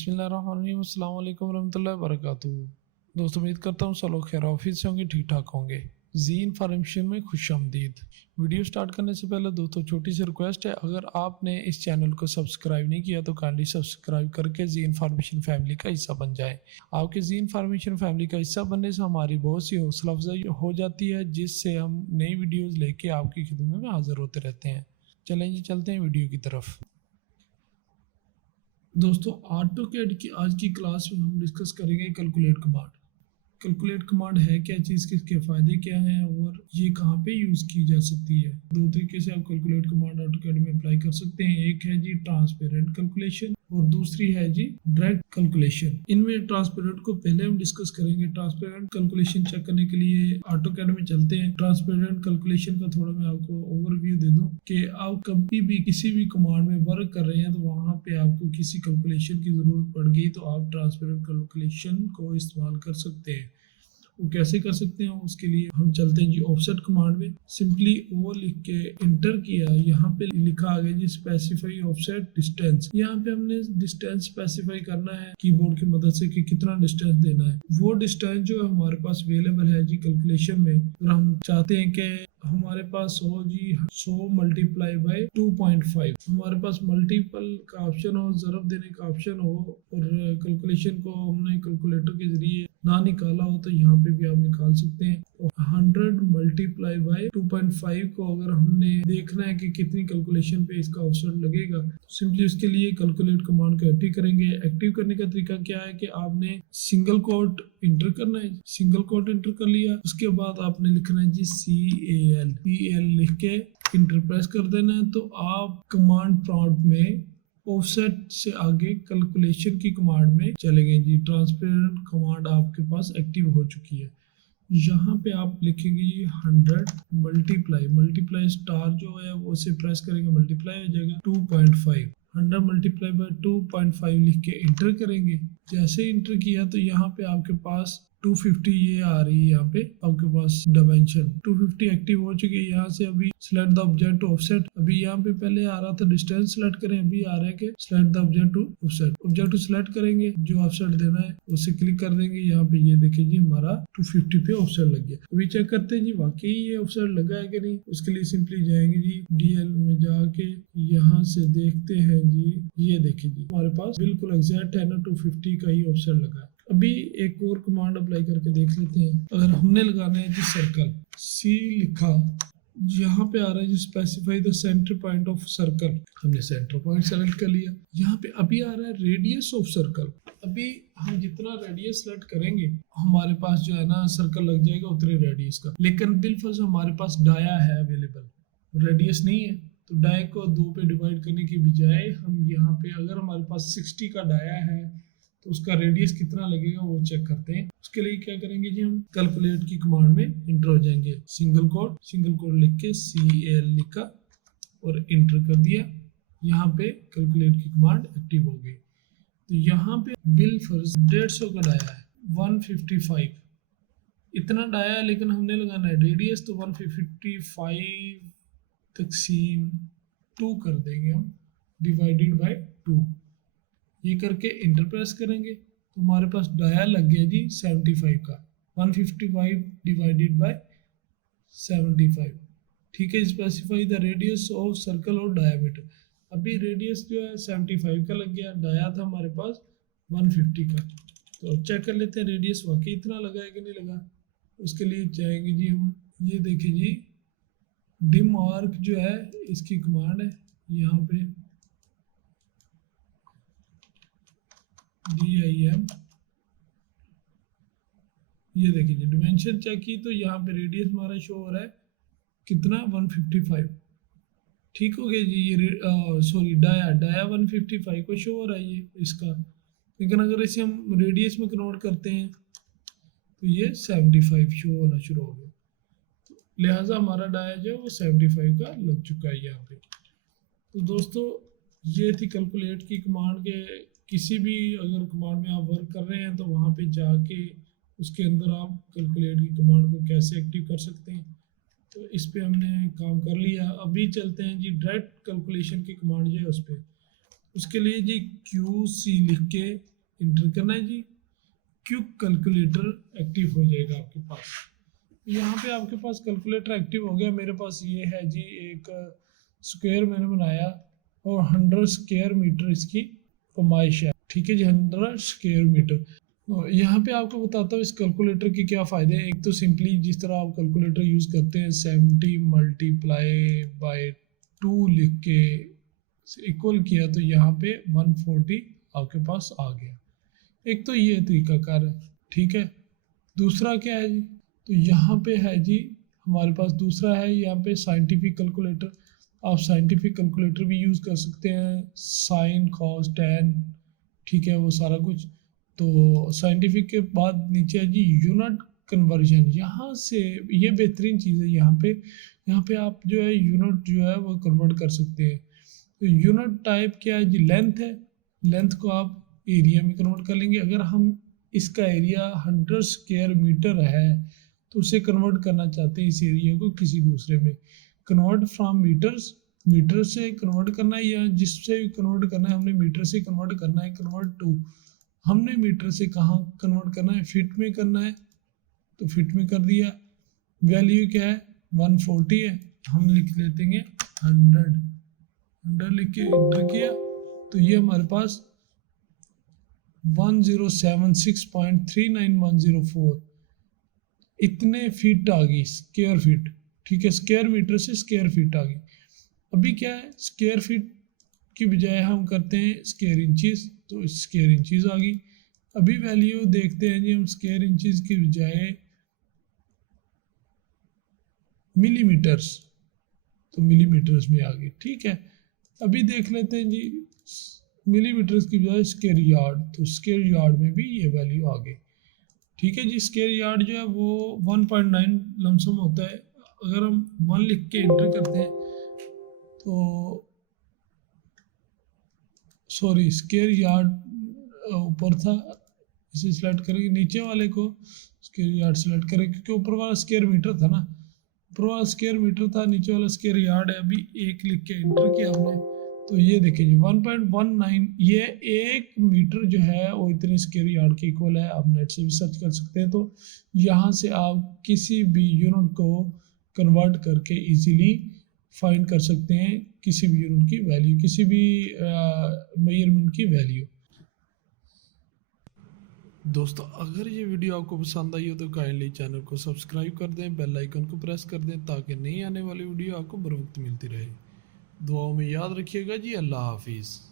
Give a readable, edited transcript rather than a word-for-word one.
बिस्मिल्लाहिर्रहमानिर्रहीम, अस्सलाम वालेकुम रहमतुल्लाहि व बरकातुहू। दोस्तों, उम्मीद करता हूँ सब लोग खैर ऑफिस से होंगे, ठीक ठाक होंगे। जी इन्फॉर्मेशन में खुशामदीद। वीडियो स्टार्ट करने से पहले दोस्तों छोटी सी रिक्वेस्ट है, अगर आपने इस चैनल को सब्सक्राइब नहीं किया तो काइंडली सब्सक्राइब करके जी इन्फॉर्मेशन फैमिली का हिस्सा बन जाए। आपके जी इन्फॉर्मेशन फैमिली का हिस्सा बनने से हमारी बहुत सी हौसला अफजाई हो जाती है, जिससे हम नई वीडियोज़ लेके आपकी खिदमत में हाजिर होते रहते हैं। चलें जी, चलते हैं वीडियो की तरफ। दोस्तों, ऑटोकैड की आज की क्लास में हम डिस्कस करेंगे कैलकुलेट कमांड। कैलकुलेट कमांड है क्या चीज़, किसके फ़ायदे क्या हैं और ये कहाँ पे यूज़ की जा सकती है। दो तरीके से आप कैलकुलेट कमांड ऑटोकैड में अप्लाई कर सकते हैं। एक है जी ट्रांसपेरेंट कैलकुलेशन और दूसरी है जी डायरेक्ट कैलकुलेशन। इनमें ट्रांसपेरेंट को पहले हम डिस्कस करेंगे। ट्रांसपेरेंट कैलकुलेशन चेक करने के लिए ऑटोकैड में चलते हैं। ट्रांसपेरेंट कैलकुलेशन का थोड़ा मैं आपको ओवरव्यू दे दूं कि आप कभी भी किसी भी कमांड में वर्क कर रहे हैं तो वहाँ पे आपको किसी कैलकुलेशन की ज़रूरत पड़ गई तो आप ट्रांसपेरेंट कैलकुलेशन को इस्तेमाल कर सकते हैं। वो कैसे कर सकते हैं, उसके लिए हम चलते हैं जी ऑफसेट कमांड में। सिंपली वो लिख के इंटर किया, यहाँ पे लिखा आ गया जी स्पेसिफाई ऑफसेट डिस्टेंस। यहाँ पे हमने डिस्टेंस स्पेसिफाई करना है कीबोर्ड की मदद से कि कितना डिस्टेंस देना है। वो डिस्टेंस जो हमारे पास अवेलेबल है जी कैलकुलेशन में, अगर हम चाहते हैं कि हमारे पास हो जी 100 मल्टीप्लाई बाई 2.5, हमारे पास मल्टीपल का ऑप्शन हो, ज़रब देने का ऑप्शन हो और कैलकुलेशन को हमने कैलकुलेटर के जरिए ना निकाला हो तो यहाँ पे भी आप निकाल सकते हैं। 100 मल्टीप्लाई बाई 2.5 को अगर हमने देखना है कि कितनी कैलकुलेशन पे इसका ऑफसेट लगेगा, तो सिंपली उसके लिए कैलकुलेट कमांड को एक्टिव करेंगे। एक्टिव करने का तरीका क्या है कि आपने सिंगल कोट इंटर करना है। सिंगल कोट इंटर कर लिया, उसके बाद आपने लिखना है जी CAL लिख के इंटर प्रेस कर देना है। तो आप कमांड प्रॉम्प्ट में ऑफसेट से आगे कैलकुलेशन की कमांड में चलेंगे जी। ट्रांसपेरेंट कमांड आपके पास एक्टिव हो चुकी है। यहाँ पे आप लिखेंगे ये 100 मल्टीप्लाई स्टार जो है वो से प्रेस करेंगे, मल्टीप्लाई हो जाएगा 2.5। 100 मल्टीप्लाई बाई 2.5 लिख के इंटर करेंगे। जैसे इंटर किया तो यहाँ पे आपके पास 250 ये आ रही है। यहाँ पे आपके पास डायमेंशन 250 एक्टिव हो चुकी है। यहाँ से अभी select the object to offset, अभी यहाँ पे पहले आ रहा था डिस्टेंस सेलेक्ट करें, अभी आ रहा है कि select the object to offset. Object to select करेंगे, जो ऑफसेट देना है उसे क्लिक कर देंगे। यहाँ पे ये देखिए जी हमारा 250 पे ऑफसेट लग गया। अभी चेक करते हैं जी वाकई ये ऑफसेट लगा है कि नहीं। उसके लिए सिंपली जाएंगे जी DL में जाके यहाँ से देखते हैं जी, ये देखिए जी हमारे पास बिल्कुल एग्जैक्ट है ना, 250 का ही ऑफसेट लगा है। अभी एक और कमांड अप्लाई करके देख लेते हैं। अगर हमने लगाना है जी सर्कल, C लिखा, यहाँ पे आ रहा है जी specify the centre point of circle, हमने सेंटर पॉइंट सेलेक्ट कर लिया। यहाँ पे अभी आ रहा है रेडियस ऑफ सर्कल। अभी हम जितना रेडियस सेलेक्ट करेंगे हमारे पास जो है ना सर्कल लग जाएगा उतने रेडियस का। लेकिन बिलफर्ज हमारे पास डाया है अवेलेबल, रेडियस नहीं है, तो डाया को 2 पे डिवाइड करने की बजाय हम यहाँ पे अगर हमारे पास 60 का डाया है तो उसका रेडियस कितना लगेगा वो चेक करते हैं। उसके लिए क्या करेंगे जी, हम कैलकुलेट की कमांड में इंटर हो जाएंगे। सिंगल कोड लिख के CAL लिखा और इंटर कर दिया। यहाँ पे कैलकुलेट की कमांड एक्टिव हो गई। तो यहाँ पे बिल फर्ज 150 का डाया है, 155 इतना डाया है, लेकिन हमने लगाना है रेडियस, तो 155 तकसीम 2 कर देंगे हम, डिवाइडेड बाय 2। ये करके इंटर प्रेस करेंगे तो हमारे पास डाया लग गया जी 75 का। 155 डिवाइडेड बाय 75, ठीक है। Specify the radius of circle और डायमीटर। अभी रेडियस जो है 75 का लग गया, डाया था हमारे पास 150 का। तो चेक कर लेते हैं रेडियस वाकई इतना लगा है कि नहीं लगा। उसके लिए जाएंगे जी हम, ये देखिए जी डिम आर्क जो है इसकी कमांड है। यहाँ पे DIM, ये देखिए जी डिमेंशन चेक की तो यहाँ पे रेडियस हमारा शो हो रहा है कितना, 155। ठीक हो गया जी। ये सॉरी डाया 155 को शो हो रहा है ये इसका, लेकिन अगर इसे हम रेडियस में कन्वर्ट करते हैं तो ये 75 शो होना शुरू हो गया। लिहाजा हमारा डाया जो है वो 75 का लग चुका है यहाँ पे। तो दोस्तों, ये थी कैलकुलेट की कमांड के। किसी भी अगर कमांड में आप वर्क कर रहे हैं तो वहाँ पे जाके उसके अंदर आप कैलकुलेट की कमांड को कैसे एक्टिव कर सकते हैं। तो इस पे हमने काम कर लिया। अभी चलते हैं जी डायरेक्ट कैलकुलेशन की कमांड जो है उस पर। उसके लिए जी QC लिख के इंटर करना है जी, क्विक कैलकुलेटर एक्टिव हो जाएगा आपके पास। यहाँ पे आपके पास कैलकुलेटर एक्टिव हो गया। मेरे पास ये है जी एक स्क्वायर मैंने बनाया और 100 स्क्वायर मीटर इसकी पैमाइश है, ठीक है जी, 100 स्क्वायर मीटर। तो यहाँ पे आपको बताता हूँ इस कैलकुलेटर के क्या फ़ायदे हैं। एक तो सिंपली जिस तरह आप कैलकुलेटर यूज़ करते हैं 70 मल्टीप्लाई बाय 2 लिख के इक्वल किया तो यहाँ पे 140 आपके पास आ गया। एक तो ये तरीकाकार है, ठीक है। दूसरा क्या है जी, तो यहाँ पे है जी हमारे पास दूसरा है यहाँ पे साइंटिफिक कैलकुलेटर। आप साइंटिफिक कैलकुलेटर भी यूज़ कर सकते हैं, साइन कॉस टैन, ठीक है, वो सारा कुछ। तो साइंटिफिक के बाद नीचे है जी यूनिट कन्वर्जन। यहाँ से ये बेहतरीन चीज़ है, यहाँ पे आप जो है यूनिट जो है वो कन्वर्ट कर सकते हैं। तो यूनिट टाइप क्या है जी, लेंथ है, लेंथ को आप एरिया में कन्वर्ट कर लेंगे। अगर हम इसका एरिया 100 स्क्वायर मीटर है तो उसे कन्वर्ट करना चाहते हैं इस एरिया को किसी दूसरे में, कन्वर्ट फ्रॉम मीटर्स, मीटर से कन्वर्ट करना है या जिससे कन्वर्ट करना है हमने मीटर से कन्वर्ट करना है, कन्वर्ट टू, हमने मीटर से कहाँ कन्वर्ट करना है, फिट में करना है तो फिट में कर दिया। वैल्यू क्या है 140 है, हम लिख लेते हैं 100 लिख के इंटर किया तो ये हमारे पास 1076.39104 इतने फीट आ गई, स्क्वायर फीट, ठीक है, स्क्वायर मीटर से स्क्वायर फीट आ गई। अभी क्या है स्क्वायर फीट की बजाय हम करते हैं स्क्वायर इंचीज, तो स्क्वायर इंचीज आ गई। अभी वैल्यू देखते हैं जी हम स्क्वायर इंचीज की बजाय मिलीमीटर्स, तो मिलीमीटर्स में आ गई, ठीक है। अभी देख लेते हैं जी मिलीमीटर्स की बजाय स्क्वायर यार्ड, तो स्क्वायर यार्ड में भी ये वैल्यू आ गई, ठीक है जी। स्क्वायर यार्ड जो है वो 1.9 लमसम होता है। अगर हम 1 लिख के एंटर करते हैं तो सॉरी स्क्वायर यार्ड ऊपर था, इसे सिलेक्ट करेंगे, नीचे वाले को स्क्वायर यार्ड सिलेक्ट करें क्योंकि ऊपर वाला स्क्वायर मीटर था ना, ऊपर वाला स्क्वायर मीटर था, नीचे वाला स्क्वायर यार्ड है। अभी 1 लिख के एंटर किया हमने तो ये देखिए जी 1.19, ये 1 मीटर जो है वो इतने स्क्वायर यार्ड के इक्वल है। आप नेट से भी सर्च कर सकते हैं। तो यहाँ से आप किसी भी यूनिट को कन्वर्ट करके इजीली फाइंड कर सकते हैं किसी भी यूनिट की वैल्यू, किसी भी मेजरमेंट की वैल्यू। दोस्तों अगर ये वीडियो आपको पसंद आई हो तो काइंडली चैनल को सब्सक्राइब कर दें, बेल आइकन को प्रेस कर दें ताकि नई आने वाली वीडियो आपको बर वक्त मिलती रहे। दुआओं में याद रखिएगा जी। अल्लाह हाफिज़।